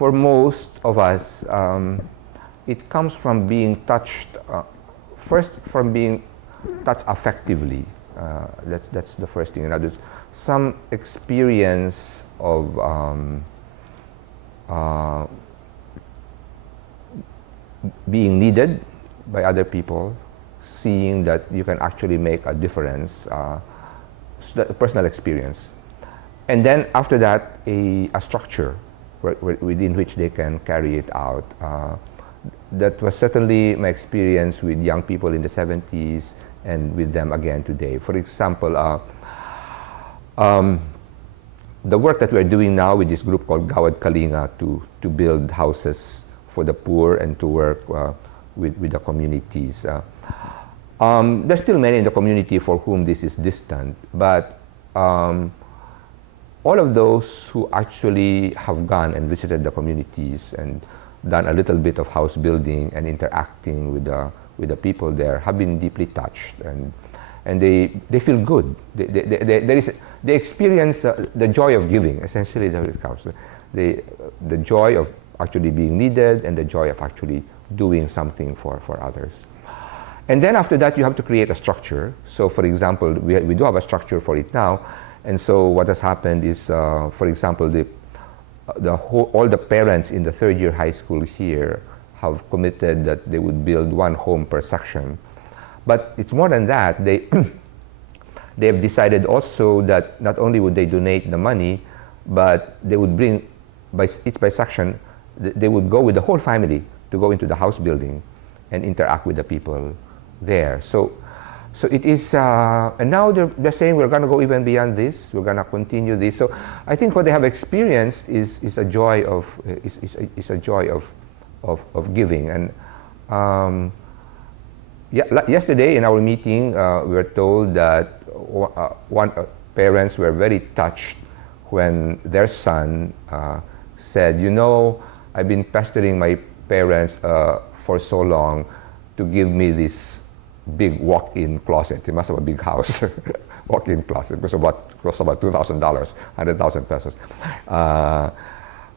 for most of us, it comes from being touched, first from being touched affectively. That's the first thing. In other words, some experience of being needed by other people, seeing that you can actually make a difference, so a personal experience. And then after that, a structure within which they can carry it out. That was certainly my experience with young people in the 70s and with them again today. For example, the work that we're doing now with this group called Gawad Kalinga to build houses for the poor and to work with the communities. There's still many in the community for whom this is distant, but all of those who actually have gone and visited the communities and done a little bit of house building and interacting with the people there have been deeply touched, and they feel good. They experience the joy of giving. Essentially, that's what it comes to. The joy of actually being needed and the joy of actually doing something for others. And then after that, you have to create a structure. So, for example, we do have a structure for it now. And so what has happened is, for example, all the parents in the third-year high school here have committed that they would build one home per section. But it's more than that. They have decided also that not only would they donate the money, but they would bring, by section, they would go with the whole family to go into the house building and interact with the people there. So it is, and now they're saying we're going to go even beyond this. We're going to continue this. So I think what they have experienced is a joy of giving. And yesterday in our meeting, we were told that parents were very touched when their son said, "You know, I've been pestering my parents for so long to give me this big walk-in closet." He must have a big house. Walk-in closet. It cost about $2,000, 100,000 pesos.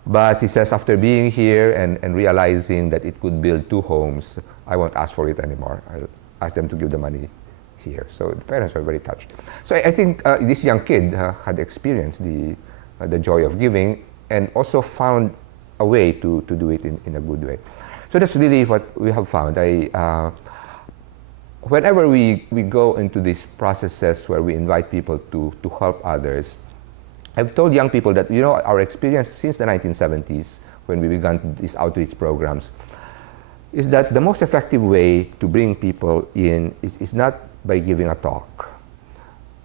But he says, after being here and realizing that it could build 2 homes, I won't ask for it anymore. I'll ask them to give the money here. So the parents were very touched. So I think this young kid had experienced the joy of giving and also found a way to do it in a good way. So that's really what we have found. Whenever we go into these processes where we invite people to help others, I've told young people that, you know, our experience since the 1970s, when we began these outreach programs, is that the most effective way to bring people in is not by giving a talk.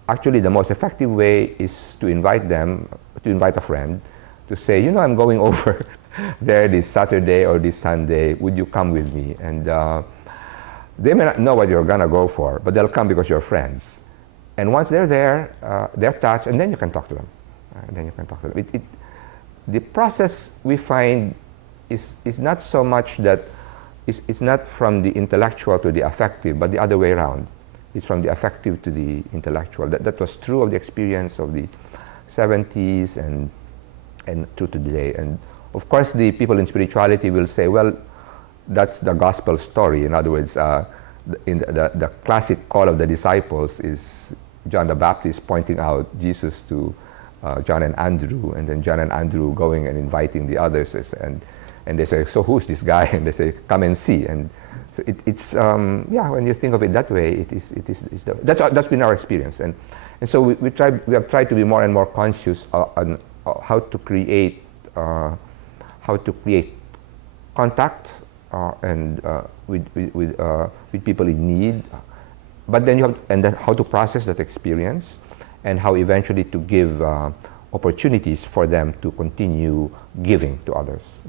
Actually, the most effective way is to invite a friend, to say, you know, I'm going over there this Saturday or this Sunday, would you come with me? And they may not know what you're gonna go for, but they'll come because you're friends. And once they're there, they're touched, and then you can talk to them. The process we find is not so much that it's not from the intellectual to the affective, but the other way around. It's from the affective to the intellectual. That was true of the experience of the 70s and true to today. And of course, the people in spirituality will say, well, that's the gospel story. In other words, the classic call of the disciples is John the Baptist pointing out Jesus to John and Andrew, and then John and Andrew going and inviting the others, and they say, so who's this guy? And they say, come and see. And so it's when you think of it that way, that's been our experience. And so we have tried to be more and more conscious on how to create contact with people in need, but then then how to process that experience, and how eventually to give opportunities for them to continue giving to others.